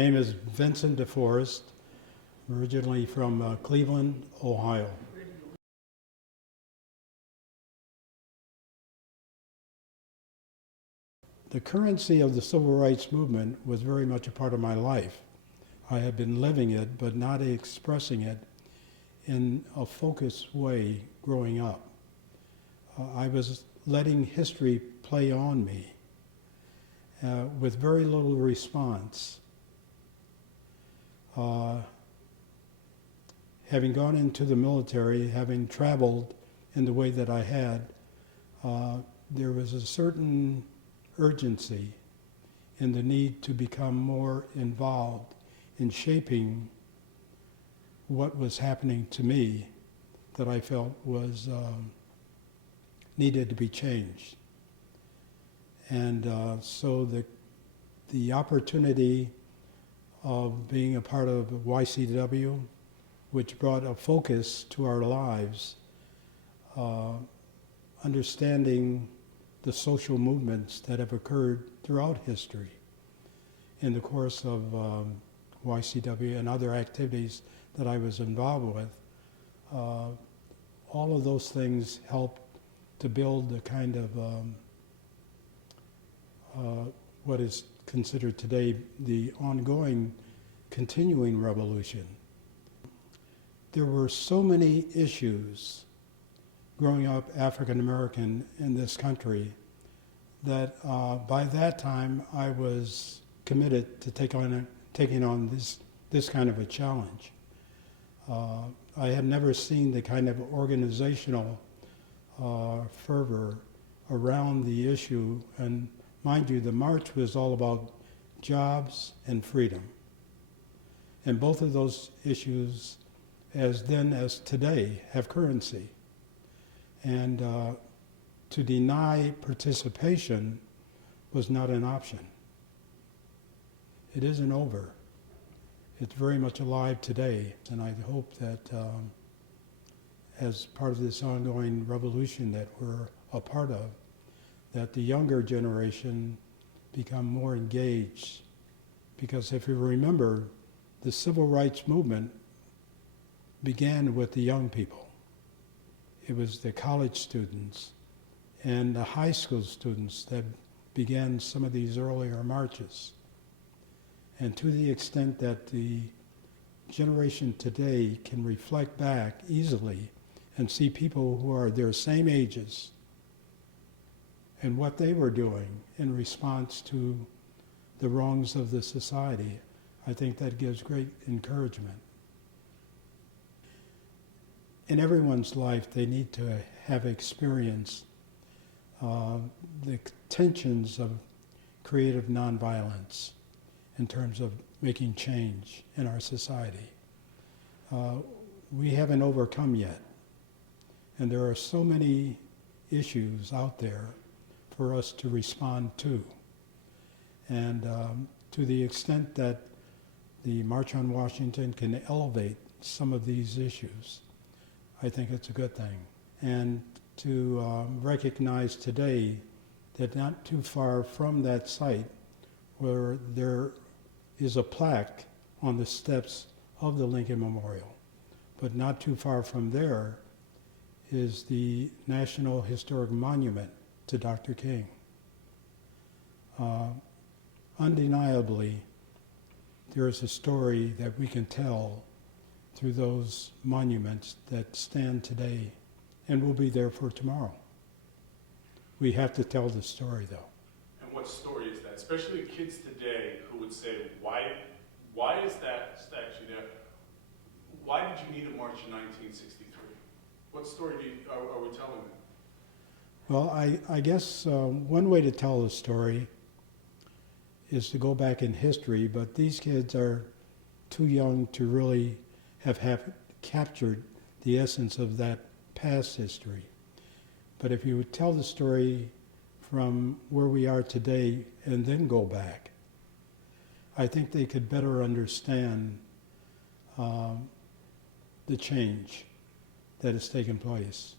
My name is Vincent deForest, originally from Cleveland, Ohio. The currency of the civil rights movement was very much a part of my life. I had been living it, but not expressing it in a focused way growing up. I was letting history play on me with very little response. Having gone into the military, having traveled in the way that I had, there was a certain urgency in the need to become more involved in shaping what was happening to me that I felt was needed to be changed. And so the opportunity of being a part of YCW, which brought a focus to our lives, understanding the social movements that have occurred throughout history in the course of YCW and other activities that I was involved with. All of those things helped to build the kind of what is considered today the ongoing, continuing revolution. There were so many issues growing up African American in this country that by that time I was committed to taking on this kind of a challenge. I had never seen the kind of organizational fervor around the issue, and mind you, the march was all about jobs and freedom. And both of those issues, as then as today, have currency. And to deny participation was not an option. It isn't over. It's very much alive today, and I hope that as part of this ongoing revolution that we're a part of, that the younger generation become more engaged. Because if you remember, the civil rights movement began with the young people. It was the college students and the high school students that began some of these earlier marches. And to the extent that the generation today can reflect back easily and see people who are their same ages and what they were doing in response to the wrongs of the society, I think that gives great encouragement. In everyone's life, they need to have experienced the tensions of creative nonviolence in terms of making change in our society. We haven't overcome yet, and there are so many issues out there for us to respond to. And to the extent that the March on Washington can elevate some of these issues, I think it's a good thing. And to recognize today that not too far from that site, where there is a plaque on the steps of the Lincoln Memorial, but not too far from there is the National Historic Monument to Dr. King. Undeniably, there is a story that we can tell through those monuments that stand today and will be there for tomorrow. We have to tell the story, though. And what story is that? Especially kids today who would say, why is that statue there? Why did you need a march in 1963? What story are we telling them? Well, I guess one way to tell the story is to go back in history, but these kids are too young to really have captured the essence of that past history. But if you would tell the story from where we are today and then go back, I think they could better understand the change that has taken place.